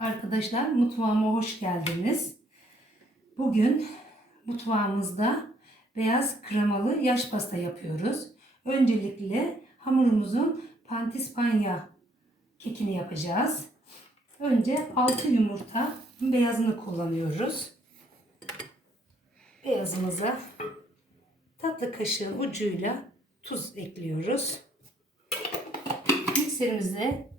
Arkadaşlar mutfağıma hoş geldiniz. Bugün mutfağımızda beyaz kremalı yaş pasta yapıyoruz. Öncelikle hamurumuzun pantispanya kekini yapacağız. Önce 6 yumurta beyazını kullanıyoruz. Beyazımıza tatlı kaşığın ucuyla tuz ekliyoruz. Mikserimize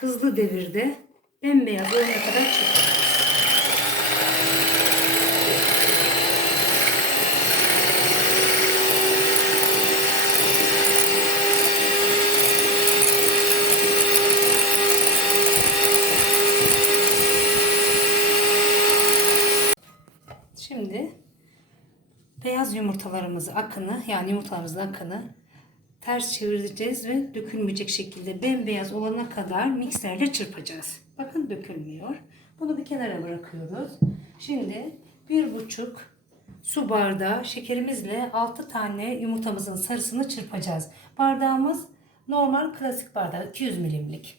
hızlı devirde bembeyaz olana kadar çırpıyoruz. Şimdi beyaz yumurtalarımızı akını yani yumurtalarımızın akını ters çevireceğiz ve dökülmeyecek şekilde bembeyaz olana kadar mikserle çırpacağız. Bakın dökülmüyor. Bunu bir kenara bırakıyoruz. Şimdi bir buçuk su bardağı şekerimizle 6 tane yumurtamızın sarısını çırpacağız. Bardağımız normal klasik bardak 200 milimlik.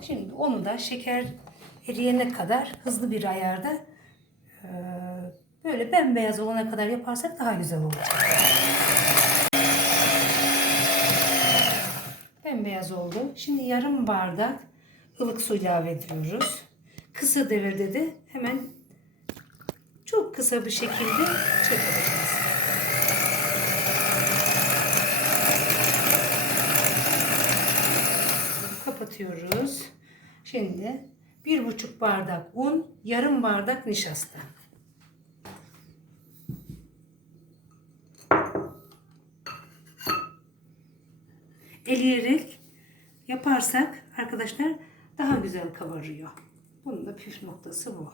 Şimdi onu da şeker eriyene kadar hızlı bir ayarda eee, böyle bembeyaz olana kadar yaparsak daha güzel olacak. Bembeyaz oldu. Şimdi yarım bardak ılık su ilave ediyoruz. Kısa devirde de hemen çok kısa bir şekilde çırpacağız. Kapatıyoruz. Şimdi bir buçuk bardak un, yarım bardak nişasta. Eleyerek yaparsak arkadaşlar daha güzel kabarıyor. Bunun da püf noktası bu.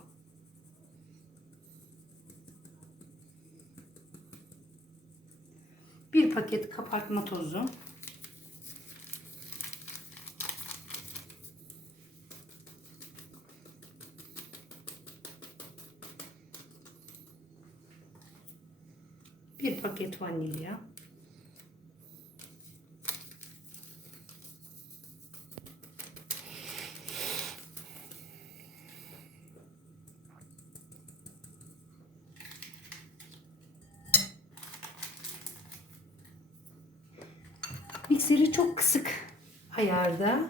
Bir paket kabartma tozu. Bir paket vanilya. Çok kısık ayarda.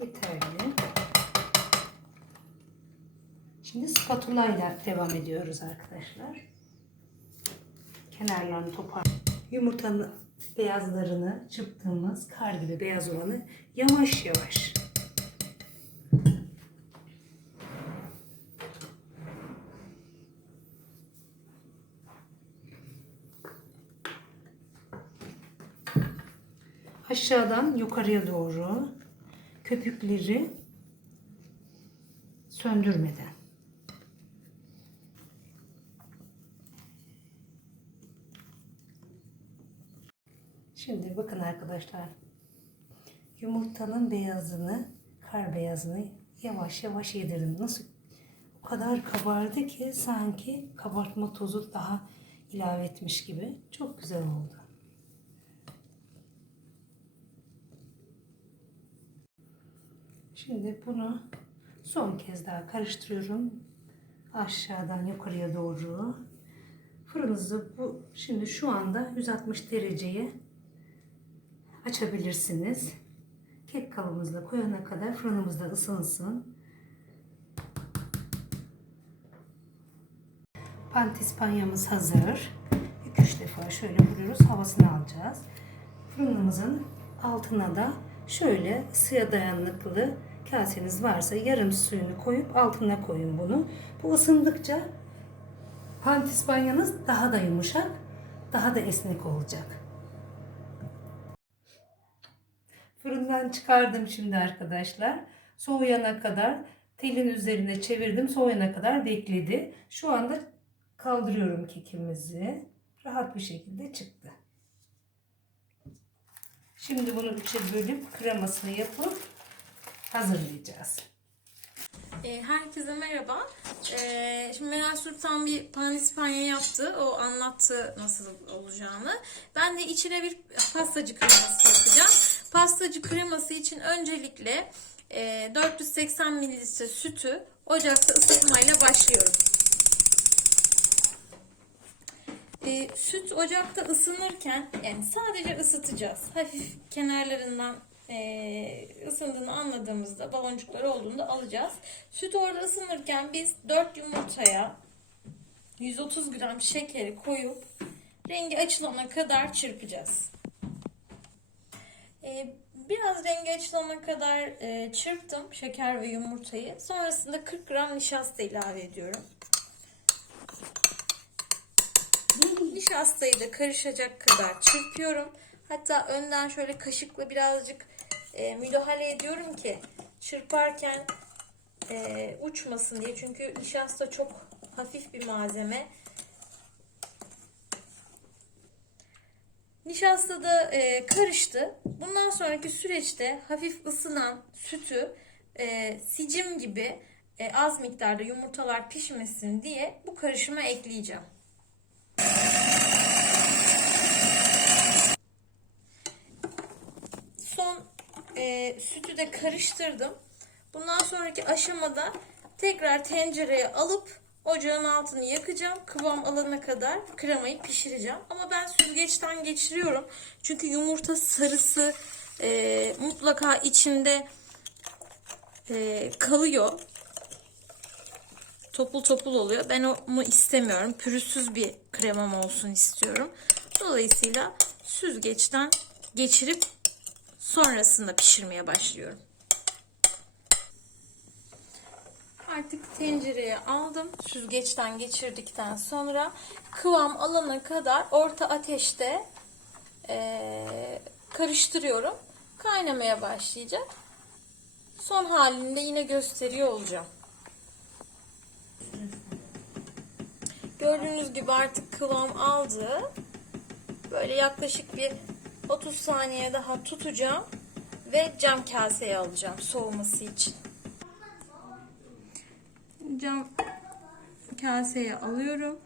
Yeterli. Şimdi spatula ile devam ediyoruz arkadaşlar. Kenarlarını topar. Yumurtanın beyazlarını çırptığımız kar gibi beyaz olanı yavaş yavaş aşağıdan yukarıya doğru köpükleri söndürmeden. Şimdi bakın arkadaşlar. Yumurtanın beyazını, kar beyazını yavaş yavaş yedirdim. Nasıl o kadar kabardı ki sanki kabartma tozu daha ilave etmiş gibi. Çok güzel oldu. Şimdi bunu son kez daha karıştırıyorum. Aşağıdan yukarıya doğru. Fırınınızı bu şimdi şu anda 160 dereceye açabilirsiniz. Kek kalıbımızla koyana kadar fırınımızda ısınsın. Pantispanyamız hazır. 2-3 defa şöyle vuruyoruz. Havasını alacağız. Fırınımızın altına da şöyle ısıya dayanıklı kaseniz varsa yarım suyunu koyup altına koyun bunu. Bu ısındıkça pantispanyanız daha da yumuşak, daha da esnek olacak. Fırından çıkardım şimdi arkadaşlar. Soğuyana kadar Telin üzerine çevirdim. Soğuyana kadar bekledi. Şu anda kaldırıyorum kekimizi. Rahat bir şekilde çıktı. Şimdi bunu üçe bölüp kremasını yapıp hazırlayacağız. E, herkese merhaba. E, şimdi Meral Sultan bir panispanya yaptı. O anlattı nasıl olacağını. Ben de içine bir pastacı kreması. Pastacı kreması için öncelikle e, 480 mililitre sütü ocakta ısıtmayla başlıyorum. E, süt ocakta ısınırken yani sadece ısıtacağız. Hafif kenarlarından e, ısındığını anladığımızda baloncukları olduğunda alacağız. Süt orada ısınırken biz 4 yumurtaya 130 gram şekeri koyup rengi açılana kadar çırpacağız. E, biraz rengi açılana kadar e, çırptım şeker ve yumurtayı. Sonrasında 40 gram nişasta ilave ediyorum. Nişastayı da karışacak kadar çırpıyorum. Hatta önden şöyle kaşıkla birazcık e, müdahale ediyorum ki çırparken e, uçmasın diye. Çünkü nişasta çok hafif bir malzeme. Nişasta da e, karıştı. Bundan sonraki süreçte hafif ısınan sütü e, sicim gibi e, az miktarda yumurtalar pişmesin diye bu karışıma ekleyeceğim. Son e, sütü de karıştırdım. Bundan sonraki aşamada tekrar tencereye alıp ocağın altını yakacağım. Kıvam alana kadar kremayı pişireceğim. Ama ben süzgeçten geçiriyorum. Çünkü yumurta sarısı e, mutlaka içinde e, kalıyor. Topul topul oluyor. Ben onu istemiyorum. Pürüzsüz bir kremam olsun istiyorum. Dolayısıyla süzgeçten geçirip sonrasında pişirmeye başlıyorum. Artık tencereye aldım. Süzgeçten geçirdikten sonra kıvam alana kadar orta ateşte eee, karıştırıyorum. Kaynamaya başlayacak. Son halinde yine gösteriyor olacağım. Gördüğünüz gibi artık kıvam aldı. Böyle yaklaşık bir 30 saniye daha tutacağım ve cam kaseye alacağım soğuması için. Cam kaseye alıyorum.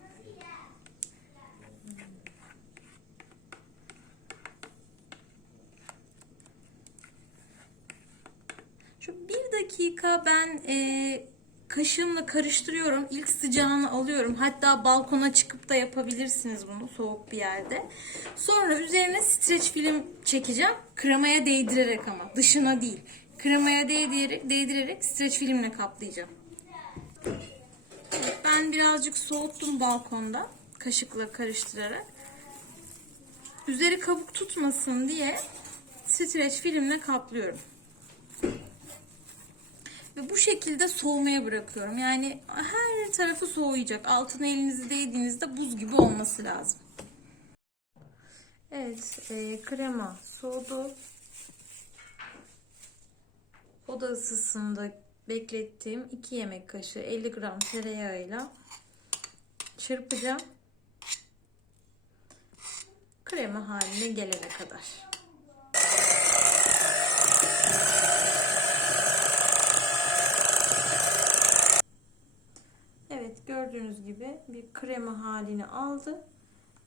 Şu bir dakika ben e, kaşığımla karıştırıyorum. İlk sıcağını alıyorum. Hatta balkona çıkıp da yapabilirsiniz bunu soğuk bir yerde. Sonra üzerine streç film çekeceğim. Kremaya değdirerek ama dışına değil. Kremaya değdirerek, değdirerek streç filmle kaplayacağım. Ben birazcık soğuttum balkonda kaşıkla karıştırarak. Üzeri kabuk tutmasın diye streç filmle kaplıyorum. Ve bu şekilde soğumaya bırakıyorum. Yani her tarafı soğuyacak. Altına elinizi değdiğinizde buz gibi olması lazım. Evet, e, krema soğudu. Oda ısısında beklettiğim 2 yemek kaşığı 50 gram tereyağıyla çırpacağım. Krema haline gelene kadar. Evet gördüğünüz gibi bir krema halini aldı.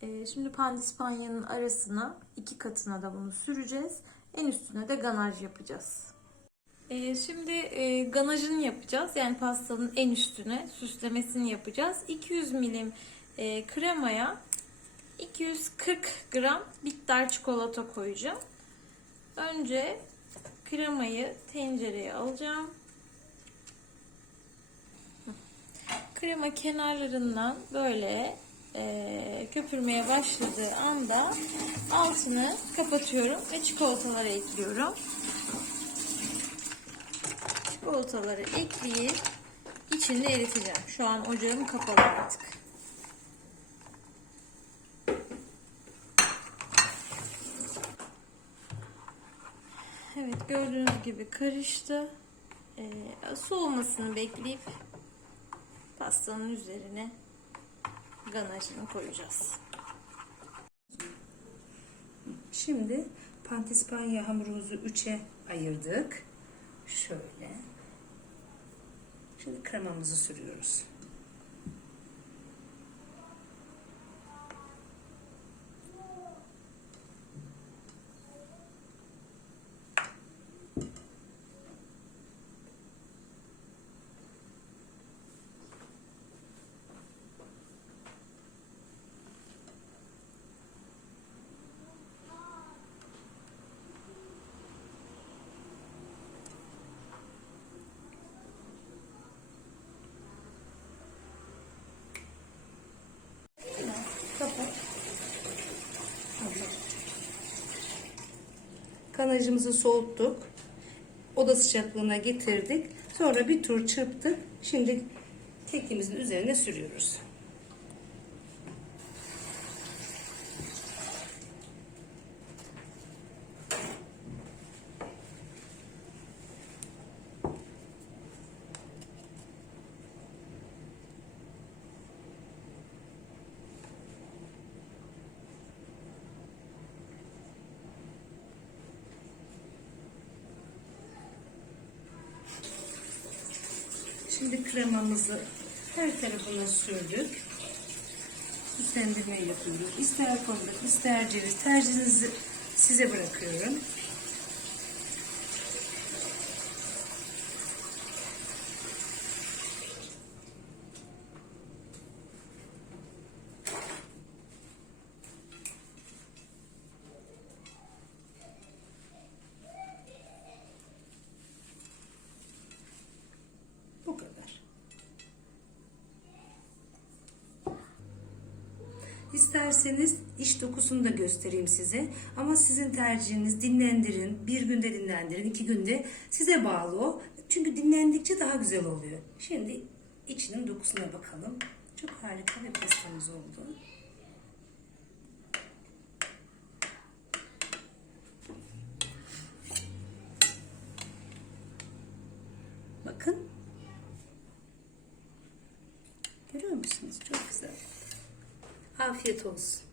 Ee, şimdi pandispanyanın arasına iki katına da bunu süreceğiz. En üstüne de ganaj yapacağız. Ee, şimdi e, ganajını yapacağız. Yani pastanın en üstüne süslemesini yapacağız. 200 milim e, kremaya 240 gram bitter çikolata koyacağım. Önce kremayı tencereye alacağım. Krema kenarlarından böyle e, köpürmeye başladığı anda altını kapatıyorum ve çikolataları ekliyorum. Çikolataları ekleyip içinde eriteceğim. Şu an ocağım kapalı artık. Evet gördüğünüz gibi karıştı. e, soğumasını bekleyip pastanın üzerine ganajını koyacağız. Şimdi pandispanya hamurumuzu üçe ayırdık. Şöyle. Şimdi kremamızı sürüyoruz. Kapat. Hazır. Kanajımızı soğuttuk. Oda sıcaklığına getirdik. Sonra bir tur çırptık. Şimdi kekimizin üzerine sürüyoruz. Şimdi kremamızı her tarafına sürdük. Üstlendirme yapıyoruz. İster fındık, ister ceviz. Tercihinizi size bırakıyorum. Bu kadar. İsterseniz iç dokusunu da göstereyim size. Ama sizin tercihiniz dinlendirin. Bir günde dinlendirin, iki günde. Size bağlı o. Çünkü dinlendikçe daha güzel oluyor. Şimdi içinin dokusuna bakalım. Çok harika bir pastamız oldu. Bakın. Görüyor musunuz? Çok güzel. Afiyet olsun.